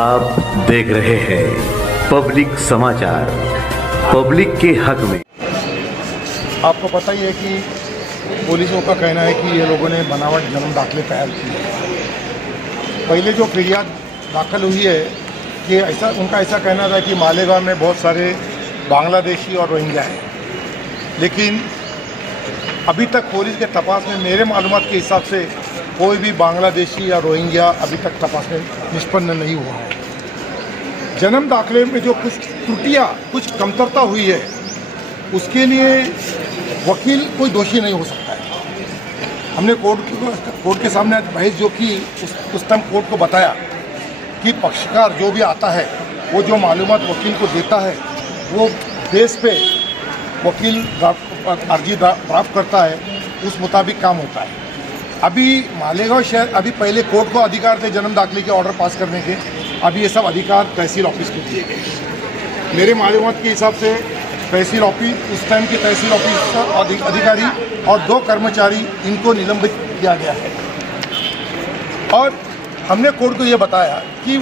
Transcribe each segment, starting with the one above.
आप देख रहे हैं पब्लिक समाचार, पब्लिक के हक में। आपको पता ही है कि पुलिसों का कहना है कि ये लोगों ने बनावट जन्म दाखिले तैयार किए हैं। पहले जो फरियाद दाखिल हुई है कि उनका ऐसा कहना था कि मालेगांव में बहुत सारे बांग्लादेशी और रोहिंग्या हैं, लेकिन अभी तक पुलिस के तपास में मेरे मालूमात के हिसाब से कोई भी बांग्लादेशी या रोहिंग्या अभी तक तपास में निष्पन्न नहीं हुआ है। जन्म दाखिले में जो कुछ त्रुटियाँ, कुछ कमतरता हुई है, उसके लिए वकील कोई दोषी नहीं हो सकता है। हमने कोर्ट के सामने बहस जो की उस टाइम कोर्ट को बताया कि पक्षकार जो भी आता है वो जो मालूमात वकील को देता है वो बेस पे वकील अर्जी ड्राफ्ट करता है, उस मुताबिक काम होता है। अभी मालेगांव शहर अभी पहले कोर्ट को अधिकार थे जन्म दाखिले के ऑर्डर पास करने के, अभी ये सब अधिकार तहसील ऑफिस को दिए गए। मेरे मालूमात के हिसाब से तहसील ऑफिस उस टाइम की तहसील ऑफिस का अधिकारी और 2 कर्मचारी इनको निलंबित किया गया है। और हमने कोर्ट को ये बताया कि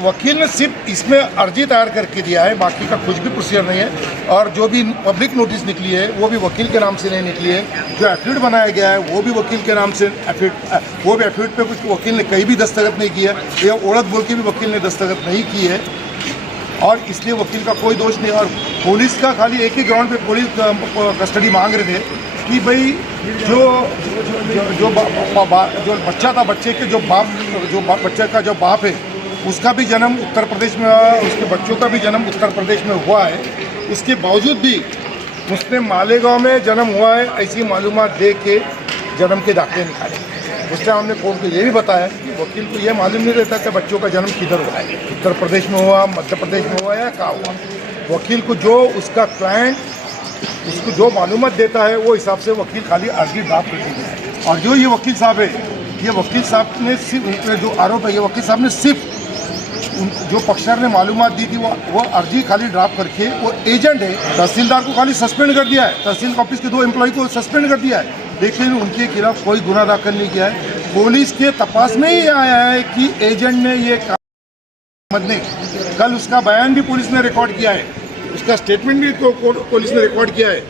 वकील ने सिर्फ इसमें अर्जी तैयार करके दिया है, बाकी का कुछ भी प्रोसीजर नहीं है। और जो भी पब्लिक नोटिस निकली है वो भी वकील के नाम से नहीं निकली है। जो एफिडेविट बनाया गया है वो भी वकील के नाम से वो भी एफिडेविट पे कुछ वकील ने कहीं भी दस्तखत नहीं किया, या ओढ़त बोल के भी वकील ने दस्तखत नहीं की है, और इसलिए वकील का कोई दोष नहीं। और पुलिस का खाली एक ही ग्राउंड पे पुलिस कस्टडी मांग रहे थे कि भाई जो बच्चा था, बच्चे के जो बच्चे का जो बाप है उसका भी जन्म उत्तर प्रदेश में हुआ, उसके बच्चों का भी जन्म उत्तर प्रदेश में हुआ है। इसके बावजूद भी उसने मालेगांव में जन्म हुआ है ऐसी मालूमात दे के जन्म के दाखिले निकाले। उस टाइम हमने कोर्ट को ये भी बताया कि वकील को ये मालूम नहीं रहता कि बच्चों का जन्म किधर हुआ है, उत्तर प्रदेश में हुआ, मध्य प्रदेश में हुआ या कहाँ हुआ। वकील को जो उसका क्लाइंट उसको जो मालूमात देता है वो हिसाब से वकील खाली अर्जी ड्राफ्ट करके दिया है। और जो ये वकील साहब है, ये वकील साहब ने सिर्फ जो आरोप है, ये वकील साहब ने सिर्फ जो पक्षकार ने मालूमात दी थी वो अर्जी खाली ड्राफ्ट करके, वो एजेंट है, तहसीलदार को खाली सस्पेंड कर दिया है, तहसील ऑफिस के 2 एम्प्लॉय को सस्पेंड कर दिया है, लेकिन उनके खिलाफ कोई गुनाह दाखिल नहीं किया है। पुलिस के तपास में ही आया है कि एजेंट ने ये काम नहीं। कल उसका बयान भी पुलिस ने रिकॉर्ड किया है, उसका स्टेटमेंट भी पुलिस ने रिकॉर्ड किया है।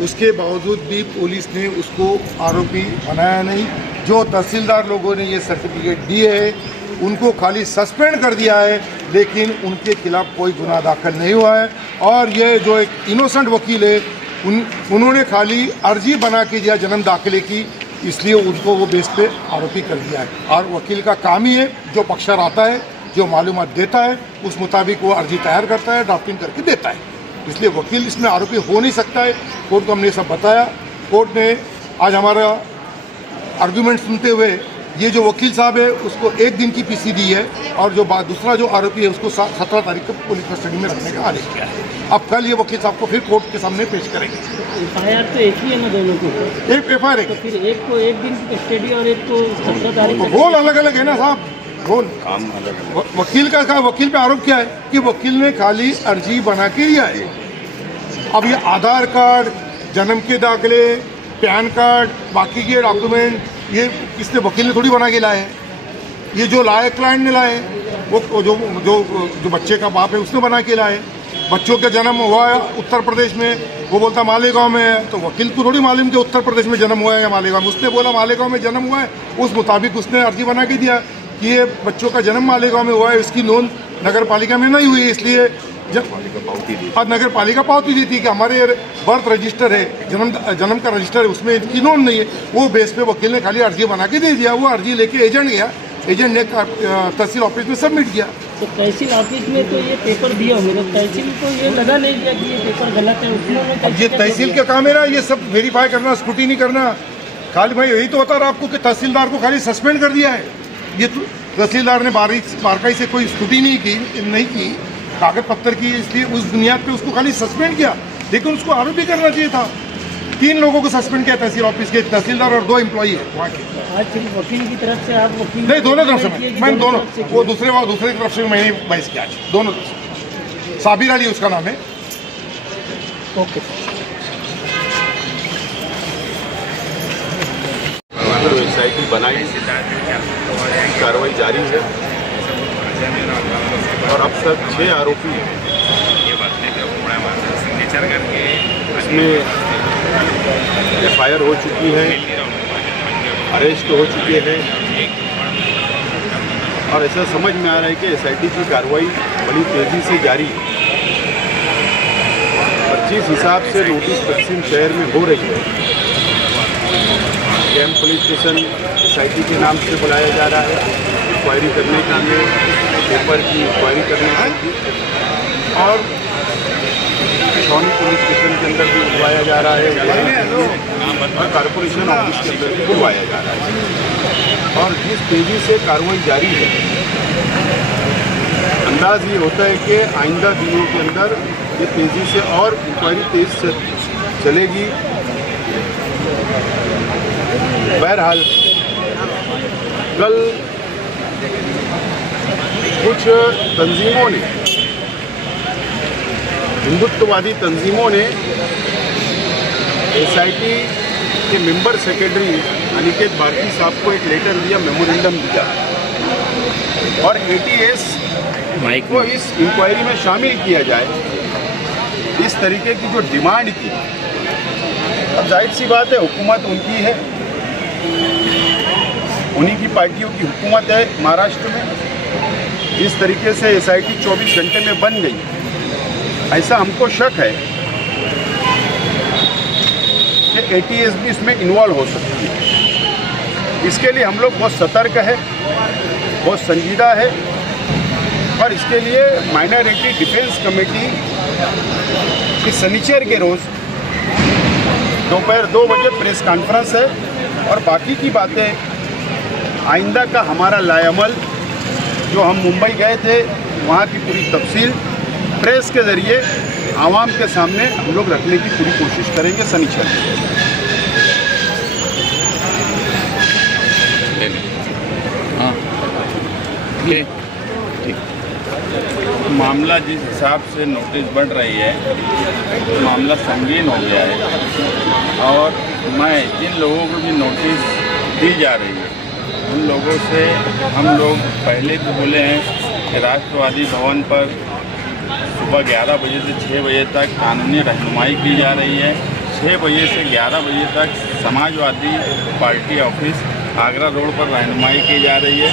उसके बावजूद भी पुलिस ने उसको आरोपी बनाया नहीं। जो तहसीलदार लोगों ने ये सर्टिफिकेट दिए है उनको खाली सस्पेंड कर दिया है, लेकिन उनके खिलाफ कोई गुनाह दाखिल नहीं हुआ है। और ये जो एक इनोसेंट वकील है उन्होंने खाली अर्जी बना के दिया जन्म दाखिले की, इसलिए उनको वो बेस पे आरोपी कर दिया है। और वकील का काम ही है, जो पक्षकार आता है, जो मालूमात देता है, उस मुताबिक वो अर्जी तैयार करता है, ड्राफ्टिंग करके देता है। इसलिए वकील इसमें आरोपी हो नहीं सकता है। कोर्ट को हमने सब बताया। कोर्ट ने आज हमारा आर्गूमेंट सुनते हुए ये जो वकील साहब है उसको 1 दिन की पीसी दी है, और जो दूसरा जो आरोपी है उसको 17 तारीख को पुलिस कस्टडी में रखने का आदेश किया है। अब कल ये वकील साहब को फिर कोर्ट के सामने पेश करेंगे। एफआईआर तो एक ही है ना दोनों को? एक एफआईआर तो फिर एक को 1 दिन की कस्टडी और एक को 17 तारीख। रोल अलग अलग है ना साहब, रोल काम अलग। वकील का वकील पे आरोप क्या है कि वकील ने खाली अर्जी बना के दिया है। अब ये आधार कार्ड, जन्म के दाखिले, पैन कार्ड, बाकी के डॉक्यूमेंट ये किसने, वकील ने थोड़ी बना के लाए हैं। ये जो लाए क्लाइंट ने लाए, वो जो बच्चे का बाप है उसने बना के लाए। बच्चों का जन्म हुआ है उत्तर प्रदेश में, वो बोलता मालेगांव में है, तो वकील को थोड़ी मालूम कि उत्तर प्रदेश में जन्म हुआ है या मालेगांव में। उसने बोला मालेगांव में जन्म हुआ है, उस मुताबिक उसने अर्जी बना के दिया कि ये बच्चों का जन्म मालेगांव में हुआ है, इसकी नोंद नगर पालिका में नहीं हुई, इसलिए और नगर पालिका पावती दी थी कि हमारे बर्थ रजिस्टर है, जन्म का रजिस्टर है, उसमें इनकी नोंद नहीं है। वो बेस पे वकील ने खाली अर्जी बना के दे दिया। वो अर्जी लेके एजेंट गया, एजेंट ने तहसील ऑफिस में सबमिट किया। तो तहसील ऑफिस में तो ये पेपर दिया होगा, तहसील को ये लगा नहीं दिया कि ये पेपर गलत है, उसमें अब ये तहसील का काम है ना, ये सब वेरीफाई करना, स्क्रूटिनी करना। खाली भाई यही तो होता रहा आपको कि तहसीलदार को खाली सस्पेंड कर दिया है। ये तो तहसीलदार ने बारीकाई से कोई स्क्रूटिनी नहीं की कागज पत्थर की, इसलिए उस बुनियाद पे उसको खाली सस्पेंड किया, लेकिन उसको आरोपी करना चाहिए था। 3 लोगों को सस्पेंड किया तहसील ऑफिस के, तहसीलदार और 2 एम्प्लॉई है वहाँ के। आज सिर्फ वकील की तरफ से आप वकील नहीं, दोनों तरफ से मैंने दोनों, वो दूसरी तरफ से मैंने बहस किया आज, दोनों तरफ से। साबिर अली उसका नाम है। ओके। साइकिल बनाई, कार्रवाई जारी है। और अब तक 6 आरोपी इसमें FIR हो चुकी है, अरेस्ट हो चुके हैं और ऐसा समझ में आ रहा है कि SIT की कार्रवाई बड़ी तेज़ी से जारी है। और जिस हिसाब से नोटिस तकसीम शहर में हो रही है, कैंप पुलिस स्टेशन SIT के नाम से बुलाया जा रहा है इंक्वायरी करने के लिए, पेपर की इंक्वायरी करने के लिए, और छावनी पुलिस स्टेशन के अंदर भी बुलवाया जा रहा है और कारपोरेशन ऑफिस के अंदर भी बुलवाया जा रहा है। और जिस तेज़ी से कार्रवाई जारी है, अंदाज़ ये होता है कि आइंदा दिनों के अंदर ये तेज़ी से और इंक्वायरी तेज़ से चलेगी। बहरहाल कल कुछ तंजीमों ने, हिंदुत्ववादी तंजीमों ने SIT के मेंबर सेक्रेटरी अनिकेत भारती साहब को एक लेटर दिया, मेमोरेंडम दिया और ATS को इस इंक्वायरी में शामिल किया जाए, इस तरीके की जो डिमांड की। अब जाहिर सी बात है, हुकूमत उनकी है, उन्हीं की पार्टियों की हुकूमत है महाराष्ट्र में। जिस तरीके से SIT 24 घंटे में बन गई, ऐसा हमको शक है कि ATS भी इसमें इन्वॉल्व हो सकती है। इसके लिए हम लोग बहुत सतर्क है, बहुत संजीदा है और इसके लिए माइनॉरिटी डिफेंस कमेटी की शनिचर के रोज़ दोपहर 2 बजे प्रेस कॉन्फ्रेंस है और बाकी की बातें आइंदा का हमारा लाएअमल, जो हम मुंबई गए थे वहाँ की पूरी तफसील प्रेस के ज़रिए आवाम के सामने हम लोग रखने की पूरी कोशिश करेंगे शनिचर। हाँ ठीक। मामला जिस हिसाब से नोटिस बढ़ रही है, तो मामला संगीन हो गया है और मैं जिन लोगों को भी नोटिस दी जा रही है, उन लोगों से हम लोग पहले भी बोले हैं कि राष्ट्रवादी भवन पर सुबह 11 बजे से 6 बजे तक कानूनी रहनुमाई की जा रही है। 6 बजे से 11 बजे तक Samajwadi party office Agra road पर रहनुमाई की जा रही है।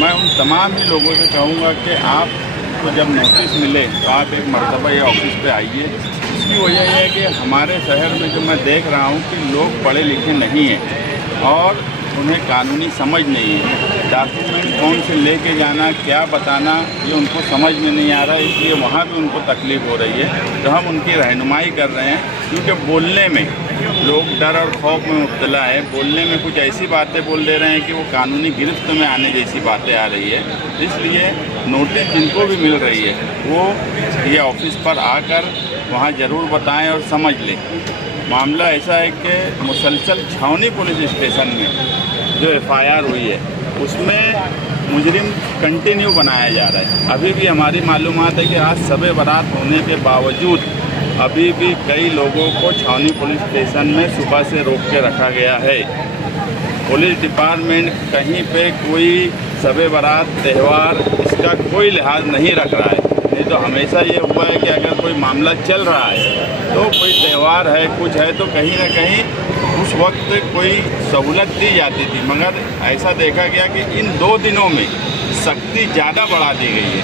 मैं उन तमाम ही लोगों से कहूँगा कि आपको जब नोटिस मिले तो आप एक मरतबा ये ऑफिस पे आइए। इसकी वजह यह है कि हमारे शहर में जो मैं देख रहा हूँ कि लोग पढ़े लिखे नहीं हैं और उन्हें कानूनी समझ नहीं है। डॉक्यूमेंट कौन से लेके जाना, क्या बताना, ये उनको समझ में नहीं आ रहा है, इसलिए वहाँ भी उनको तकलीफ़ हो रही है। तो हम उनकी रहनुमाई कर रहे हैं, क्योंकि बोलने में लोग डर और खौफ में मुब्तला है। बोलने में कुछ ऐसी बातें बोल दे रहे हैं कि वो कानूनी गिरफ्त में आने जैसी बातें आ रही है। इसलिए नोटिस जिनको भी मिल रही है वो ये ऑफिस पर आकर वहाँ ज़रूर बताएं और समझ लें। मामला ऐसा है कि मुसलसल छावनी पुलिस स्टेशन में जो FIR हुई है उसमें मुजरिम कंटिन्यू बनाया जा रहा है। अभी भी हमारी मालूमात है कि आज शब बारात होने के बावजूद अभी भी कई लोगों को छावनी पुलिस स्टेशन में सुबह से रोक के रखा गया है। पुलिस डिपार्टमेंट कहीं पे कोई शब बारात त्यौहार इसका कोई लिहाज नहीं रख रहा है। नहीं तो हमेशा ये हुआ है कि अगर कोई मामला चल रहा है तो कोई त्यौहार है, कुछ है, तो कहीं ना कहीं उस वक्त कोई सहूलत दी जाती थी। मगर ऐसा देखा गया कि इन 2 दिनों में सख्ती ज़्यादा बढ़ा दी गई है,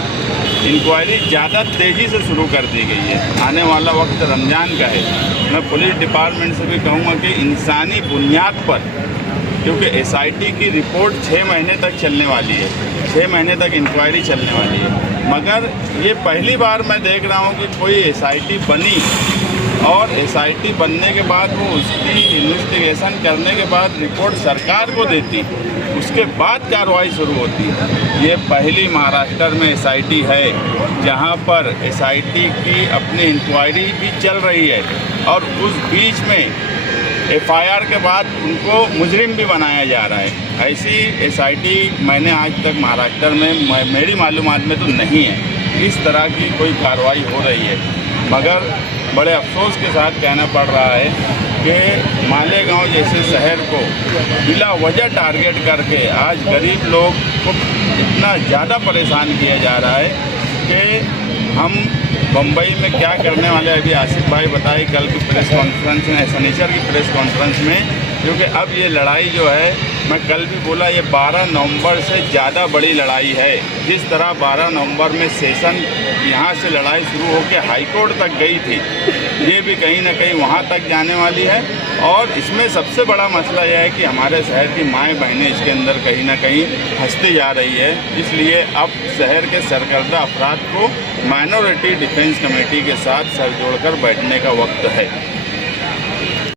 इंक्वायरी ज़्यादा तेज़ी से शुरू कर दी गई है। आने वाला वक्त रमज़ान का है। मैं पुलिस डिपार्टमेंट से भी कहूँगा कि इंसानी बुनियाद पर, क्योंकि SIT की रिपोर्ट 6 महीने तक चलने वाली है, 6 महीने तक इंक्वायरी चलने वाली है। मगर ये पहली बार मैं देख रहा हूँ कि कोई SIT बनी और SIT बनने के बाद वो उसकी इन्वेस्टिगेशन करने के बाद रिपोर्ट सरकार को देती, उसके बाद कार्रवाई शुरू होती है। ये पहली महाराष्ट्र में SIT है जहाँ पर SIT की अपनी इंक्वायरी भी चल रही है और उस बीच में FIR के बाद उनको मुजरिम भी बनाया जा रहा है। ऐसी SIT मैंने आज तक महाराष्ट्र में मेरी मालूमात में तो नहीं है इस तरह की कोई कार्रवाई हो रही है। मगर बड़े अफसोस के साथ कहना पड़ रहा है कि मालेगांव जैसे शहर को बिला वजह टारगेट करके आज गरीब लोग को इतना ज़्यादा परेशान किया जा रहा है कि हम बम्बई में क्या करने वाले हैं। अभी आसिफ भाई बताए कल की प्रेस कॉन्फ्रेंस में, शनिचर की प्रेस कॉन्फ्रेंस में, क्योंकि अब ये लड़ाई जो है, मैं कल भी बोला, ये 12 नवंबर से ज़्यादा बड़ी लड़ाई है। जिस तरह 12 नवंबर में सेशन यहाँ से लड़ाई शुरू होकर हाई कोर्ट तक गई थी, ये भी कहीं ना कहीं वहाँ तक जाने वाली है। और इसमें सबसे बड़ा मसला यह है कि हमारे शहर की माएँ बहनें इसके अंदर कहीं ना कहीं फंसती जा रही है। इसलिए अब शहर के सरकर्दा अफराद को माइनॉरिटी डिफेंस कमेटी के साथ सर जोड़कर बैठने का वक्त है।